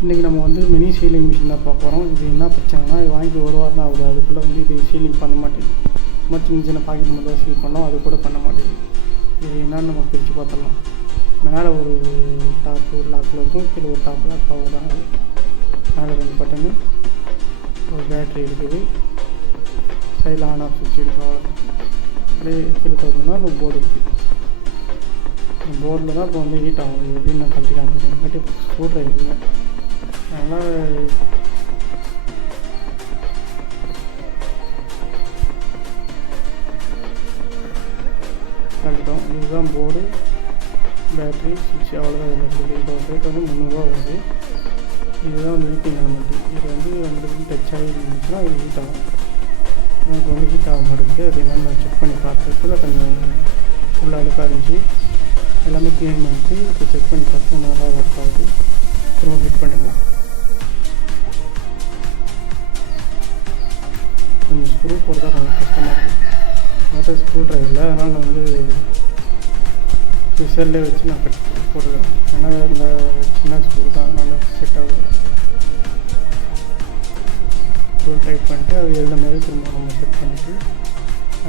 இன்றைக்கி நம்ம வந்து மினி சீலிங் மிஷின் தான் பார்க்க போகிறோம். இது என்ன பிரச்சனைனா, இது வாங்கி ஒரு வாரம் தான் ஆகுது. அதுக்குள்ளே வந்து இது சீலிங் பண்ண மாட்டேங்குது. சும்மா சின்ன சின்ன பாக்கெட் மட்டும் தான் சீல் பண்ணோம், அது கூட பண்ண மாட்டேங்குது. இது என்னன்னு நம்ம பிரித்து பார்த்துடலாம். மேலே ஒரு டாப் ஒரு லாக்கில் இருக்கும், கீழே ஒரு டாப் லாக் அவ்வளோதான். மேலே 2 பட்டனு, ஒரு பேட்ரி இருக்குது, சைடில் ஆன் ஆஃப் சுவிட்ச் இருக்குது, அவ்வளோதான். அப்படியே கீழே தோணுன்னா அந்த போர்டு இருக்குது. இந்த போர்டில் தான் இப்போ வந்து ஹீட் ஆகும். இது எப்படின்னு நான் கழட்டி காமிக்கிறேன். கட்டி ஸ்க்ரூ ட்ரைவர் இல்லை, அதனால் கழட்டோம். இதுதான் போர்டு, பேட்ரி, சுவிட்ச், அவ்வளோதான் இதில் இருக்குது. இதோட ரேட் வந்து 300 வருது. இதுதான் வந்து ஹீட்டிங் எலமெண்ட்டு. இது வந்து உங்களுக்கு டச் ஆகி இருந்துச்சுன்னா அது ஹீட் ஆகும். எனக்கு வந்து ஹீட் ஆக மாட்டேங்குது. அது என்னென்னு நான் செக் பண்ணி பார்த்துட்டு கொஞ்சம் ஃபுல்லாக அழுக்காக இருந்துச்சு. எல்லாமே க்ளீன் பண்ணிட்டு இப்போ செக் பண்ணி பார்த்து நல்லா ஒர்க் ஆகுது. திரும்ப ஃபிட் பண்ணிடலாம். கொஞ்சம் ஸ்க்ரூ போடுறதா கொஞ்சம் கஷ்டமாக இருக்குது. மொத்தம் ஸ்க்ரூ ட்ரைவரில், அதனால் நான் வந்து சிசர்லேயே வச்சு நான் கட் போட்டுக்கிறேன். ஏன்னா இந்த சின்ன ஸ்க்ரூ தான் நல்லா செட் ஆகும். ஸ்க்ரூ டைட் பண்ணிட்டு அது எழுத மாதிரி திரும்ப நம்ம செட் பண்ணிவிட்டு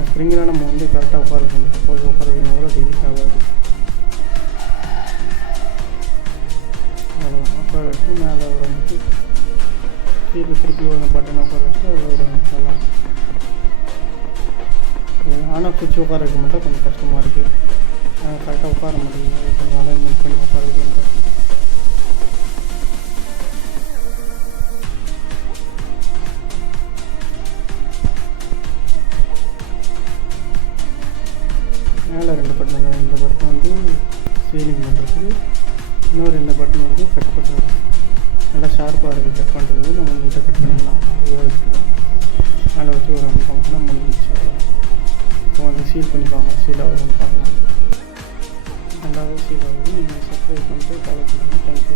ஸ்ப்ரிங்கெலாம் நம்ம வந்து கரெக்டாக உட்கார வைக்கணும். சப்போஸ் உட்கார வைக்கணும் கூட அது ஹீட் ஆகாது. அவ்வளோதான். உட்கார வச்சு மேலே ஒரு வந்துட்டு கீழே திருப்பி ஒரு பட்டனை உட்கார வச்சுட்டு அது ஒரு சொல்லலாம். ஆனால் சுவிட்ச் உட்கார வைக்க மட்டும் கொஞ்சம் கஷ்டமாக இருக்குது. கரெக்டாக உட்கார முடியும். கொஞ்சம் அலைன்மெண்ட் பண்ணி உட்கார வைக்கின்ற மேலே 2 பட்டன். இந்த பட்டன் வந்து சீலிங் பண்ணுறதுக்கு, இன்னொரு 2 பட்டன் வந்து கட் பண்ணுறது. நல்லா ஷார்ப்பாக இருக்குது. கட் பண்ணுறது நம்ம நீட்டாக கட் பண்ணிக்கலாம். இதுவாக வச்சுக்கலாம். மேலே வச்சு ஒரு 2 பவுண்ட்னா முடிஞ்சிச்சு. இப்போ வந்து சீல் பண்ணிப்பாங்க. சீல் ஆகுதுன்னு பார்க்கலாம். நல்லாவே சீல் ஆகுது. நீங்கள் சப்ஸ்கிரைப் பண்ணிட்டு ஃபாலோ பண்ணுங்கள். தேங்க்யூ.